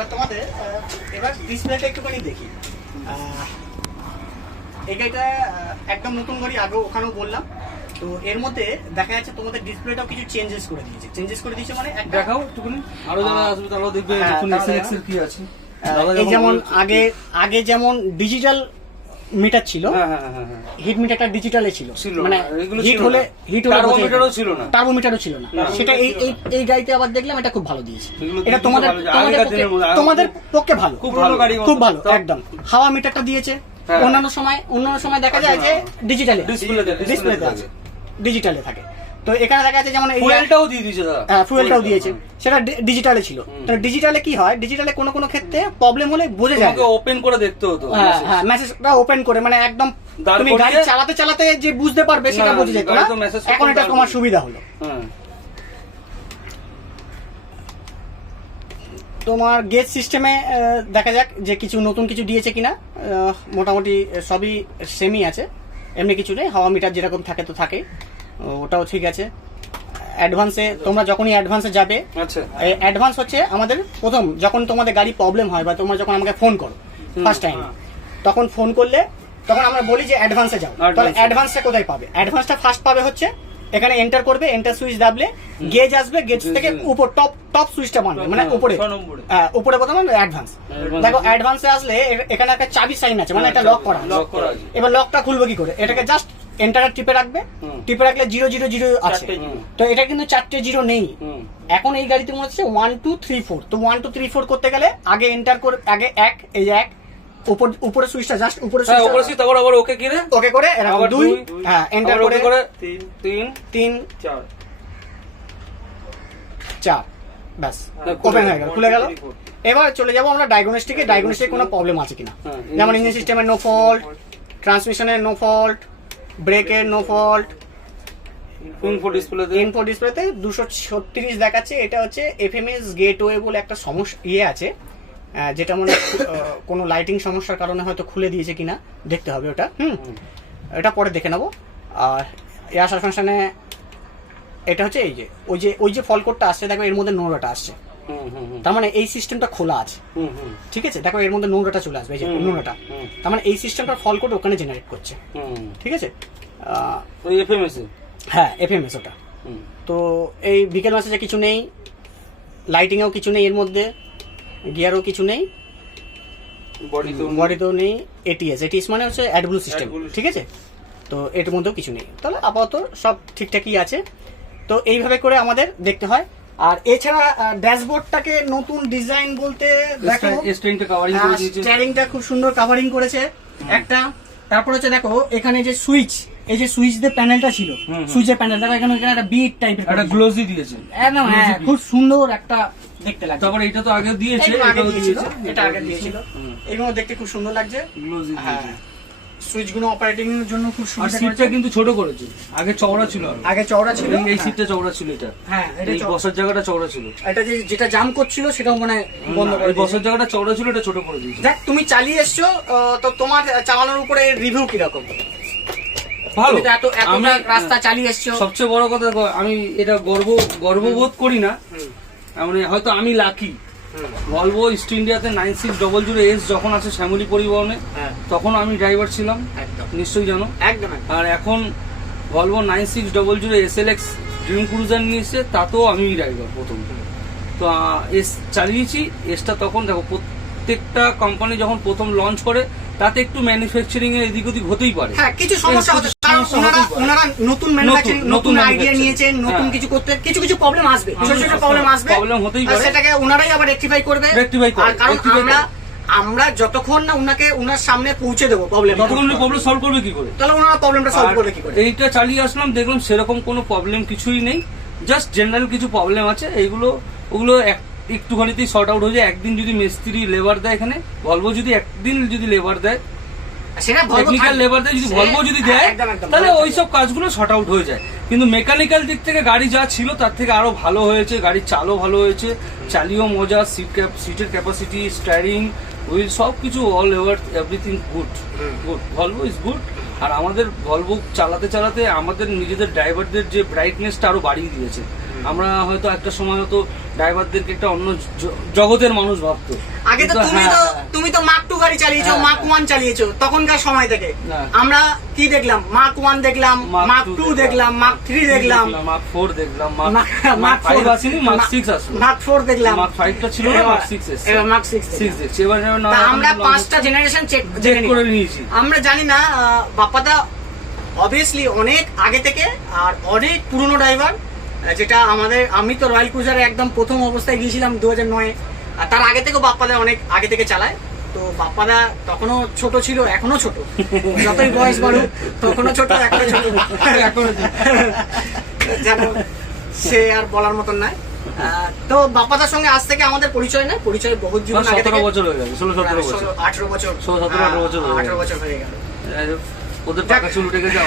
এবার তোমাদের এবার ডিসপ্লেটা একটুখানি দেখি। এই গাড়িটা একদম নতুন গাড়ি, আগে ওখানেও বললাম। তো এর মধ্যে দেখা যাচ্ছে তোমাদের ডিসপ্লেটাও কিছু চেঞ্জেস করে দিয়েছে মানে দেখাও একটুখানি, আরো যারা আসবে তারাও দেখবে এসএলএক্স এর কি আছে। এই যেমন আগে যেমন ডিজিটাল মিটার ছিল, হিট মিটারটা ডিজিটালে ছিল, মানে হিট টার্বোমিটারও ছিল না। সেটা এই গাড়িতে আবার দেখলাম এটা খুব ভালো দিয়েছে। এটা তোমাদের পক্ষে ভালো, খুব ভালো একদম। হাওয়া মিটারটা দিয়েছে। অন্যান্য সময় দেখা যায় যে ডিজিটালে থাকে। তো এখানে দেখা যাচ্ছে যেমন ফুয়েলটাও দিয়ে দিয়েছে, ফুয়েলটাও দিয়েছে, সেটা ডিজিটালে ছিল। তো ডিজিটালে কি হয়, ডিজিটালে কোনো ক্ষেত্রে প্রবলেম হলে বোঝা যায়, ওপেন করে দেখতে হতো। হ্যাঁ, মেসেজটা ওপেন করে, মানে একদম তুমি গাড়ি চালাতে যে বুঝতে পারবে সেটা বুঝে যেত না। এখন এটা তোমার সুবিধা হলো। তোমার গেজ সিস্টেমে দেখা যাক যে কিছু নতুন কিছু দিয়েছে কিনা। মোটামুটি সবই সেমই আছে, এমনি কিছু নেই। হাওয়া মিটার যেরকম থাকে তো থাকে, ওটাও ঠিক আছে। অ্যাডভান্সে তোমরা যখনই অ্যাডভান্সে যাবে, অ্যাডভান্স হচ্ছে আমাদের প্রথম যখন তোমাদের গাড়ি প্রবলেম হয় বা তোমরা যখন আমাকে ফোন করো ফার্স্ট টাইম, তখন ফোন করলে তখন আমরা বলি যে অ্যাডভান্সে যাও। তাহলে অ্যাডভান্সটা কোথায় পাবে? অ্যাডভান্সটা ফার্স্ট পাবে হচ্ছে এখানে এন্টার করবে, এন্টার সুইচ দাবলে গেজ আসবে, গেজ থেকে উপর টপ সুইচটা বানবে, মানে উপরে প্রথমে অ্যাডভান্স। দেখো অ্যাডভান্সে আসলে এখানে একটা চাবি সাইন আছে, মানে এটা লক করা। এবার লকটা খুলবে কি করে? এটাকে জাস্ট এন্টার টিপে রাখবে, টিপে রাখলে 000 আছে। তো এটা কিন্তু 4টে 0 নেই এখন এই গাড়িতে মনে হচ্ছে 1 2 3 4। তো 1 2 3 4 করতে গেলে আগে এন্টার করে, আগে এক, এই যে এক উপরে সুইচটা জাস্ট উপরে সুইচ, তারপর আবার ওকে করে এরকম 2, হ্যাঁ এন্টার করে 3 4, ব্যাস ওপেন হয়ে গেল, খুলে গেল। এবার চলে যাবো আমরা ডায়াগনস্টিকে। ডায়াগনস্টিকে কোনো প্রবলেম আছে কিনা, যেমন ইঞ্জিন সিস্টেমের নো ফল্ট, ট্রান্সমিশনের নো ফল্ট, ব্রেকের নো ফল্ট। ইনফো ডিসপ্লেতে 236 দেখাচ্ছে। এটা হচ্ছে এফএমএস গেটওয়ে বলে একটা সমস্যা আছে, যেটা মনে কোনো লাইটিং সমস্যার কারণে হয়তো খুলে দিয়েছে কিনা দেখতে হবে ওটা। এটা পরে দেখে নেবো। আর এয়ার সাসপেনশনে এটা হচ্ছে ওই যে ফল কোডটা আসছে, দেখো এর মধ্যে নোংরাটা আসছে, তার মানে এই সিস্টেমটা খোলা আছে। ঠিক আছে, দেখো এর মধ্যে নোংরাটা চলে আসবে, এই যে নোংরাটা, তার মানে এই সিস্টেমটা ফল কোড ওখানে জেনারেট করছে। ঠিক আছে, হ্যাঁ এফএমএস ওটা। তো এই বিকেল মেসেজে কিছু নেই, লাইটিংয়েও কিছু নেই, এর মধ্যে গিয়ারও কিছু নেই, বডিতেও নেই। এটিএস মানে হচ্ছে অ্যাডব্লু সিস্টেম। ঠিক আছে, তো এর মধ্যেও কিছু নেই। তাহলে আপাতত সব ঠিকঠাকই আছে। তো এইভাবে করে আমাদের দেখতে হয়। আর এছাড়া ড্যাশবোর্ডটাকে নতুন ডিজাইন বলতে দেখো স্টিয়ারিংটা খুব সুন্দর কাভারিং করেছে একটা। তারপর হচ্ছে দেখো এখানে যে সুইচ, এই যে সুইচদের প্যানেলটা ছিল, সুইচের প্যানেল দেখো এখানে একটা বিট টাইপের একটা গ্লোসি দিয়েছে একদম, হ্যাঁ খুব সুন্দর একটা দেখতে লাগছে। তারপর এটা তো আগে দিয়েছে, এটা আগে দিয়েছিল, এগুলো দেখতে খুব সুন্দর লাগছে। হ্যাঁ, সুইচগুলো অপারেটিং এর জন্য খুব সুন্দর। সিটটা কিন্তু ছোট করেছে, আগে চওড়া ছিল, এই সিটটা চওড়া ছিল। এটা হ্যাঁ, এই বসার জায়গাটা চওড়া ছিল। এটা যেটা জাম করছিল সেটাও মানে বন্ধ করে, বসার জায়গাটা চওড়া ছিল, এটা ছোট করে দিয়েছে। দেখ তুমি চালিয়ে এসছো, তো তোমার চালানোর উপরে রিভিউ কি রকম? ভালো, এত রাস্তা চালিয়ে এসছো। সবচেয়ে বড় কথা আমি এটা গর্ববোধ করি না, মানে হয়তো আমি লাকি। ভলভো ইস্ট ইন্ডিয়াতে 9600S যখন আছে শ্যামলী পরিবহনে, তখন আমি ড্রাইভার ছিলাম, নিশ্চয়ই জানো। আর এখন ভলভো 9600 SLX ড্রিম ক্রুজার নিয়ে এসে, তাতেও আমি ড্রাইভার প্রথম। তো এস চালিয়েছি। এসটা তখন দেখো প্রত্যেকটা কোম্পানি যখন প্রথম লঞ্চ করে, তাতে একটু ম্যানুফ্যাকচারিং এর এদিক ওদিক হতেই পারে, কিছু সমস্যা হতে, কারণ ওনারা নতুন ম্যানুফ্যাকচারিং, নতুন আইডিয়া নিয়েছেন, নতুন কিছু করতে কিছু প্রবলেম আসবে, ছোট প্রবলেম আসবে, প্রবলেম হতেই পারে, সেটাকে ওনারাই আবার রেকটিফাই করবে। আর কারণ আমরা যতক্ষণ না ওনার সামনে পৌঁছে দেবো প্রবলেম, ততক্ষণ প্রবলেম সলভ করবে কি করে? তাহলে ওনারা প্রবলেমটা সলভ করবে কি করে? এইটা চালিয়ে আসলাম, দেখলাম সেরকম কোনো প্রবলেম কিছুই নেই, জাস্ট জেনারেল কিছু প্রবলেম আছে। ওগুলো একটুখানিতেই শর্ট আউট হয়ে যায়। একদিন যদি মিস্ত্রি লেবার দেয়, এখানে ভলভো যদি একদিন যদি লেবার দেয়, টেকনিক্যাল লেবার দেয়, যদি ভলভো যদি দেয়, তাহলে ওইসব কাজগুলো শর্ট আউট হয়ে যায়। কিন্তু মেকানিক্যাল দিক থেকে গাড়ি যা ছিল তার থেকে আরো ভালো হয়েছে, গাড়ির চালও ভালো হয়েছে, চালিয়েও মজা, সিটের ক্যাপাসিটি, স্টিয়ারিং হুইল সবকিছু all over everything good. Volvo is good. আর আমাদের ভলভো চালাতে চালাতে আমাদের নিজেদের ড্রাইভারদের যে ব্রাইটনেসটা আরো বাড়িয়ে দিয়েছে। আমরা হয়তো একটা সময় হয়তো ড্রাইভারদেরকে একটা অন্য জগতের মানুষ ভাবতো। আগে তো তুমি তো মার্ক 2 গাড়ি চালিয়েছো, হ্যাঁ, মার্ক 1 চালিয়েছো তখনকার সময় থেকে। হ্যাঁ। আমরা কি দেখলাম, মার্ক 1 দেখলাম, মার্ক 2 দেখলাম, মার্ক 3 দেখলাম, মার্ক 4 দেখলাম, মার্ক 5 4 আসেনি, মার্ক 6 আসলো, মার্ক 4 দেখলাম, মার্ক 5 টা ছিল না, মার্ক 6 এসেছে, এবার মার্ক 6 দেখছি। এবার তা আমরা 5টা জেনারেশন চেক করে নিয়েছি। আমরা জানি না বাপ্পাদা অবভিয়াসলি অনেক আগে থেকে আর অনেক পুরনো ড্রাইভার, যেটা আমি তো রয়্যাল ক্রুজারে একদম প্রথম অবস্থায় গিয়েছিলাম 2009-এ, আর তার আগে থেকেও বাপ্পাদা অনেক আগে থেকে চালায়। তো বাপ্পাদা তখনও ছোট ছিল, এখনো ছোট, যতই বয়স বাড়ুক তখনও ছোট, এখনো ছোট, যেন সে আর বলার মতন নয়। তো বাপ্পাদার সঙ্গে আজ থেকে আমাদের পরিচয় নয়, পরিচয় বহুত জীবন আগে থেকে। 17 বছর হয়ে গেল, 16-17 বছর, 18 বছর, 17-18 বছর 18 বছর হয়ে গেল। ওদের টাকা চুল উঠে গেছে,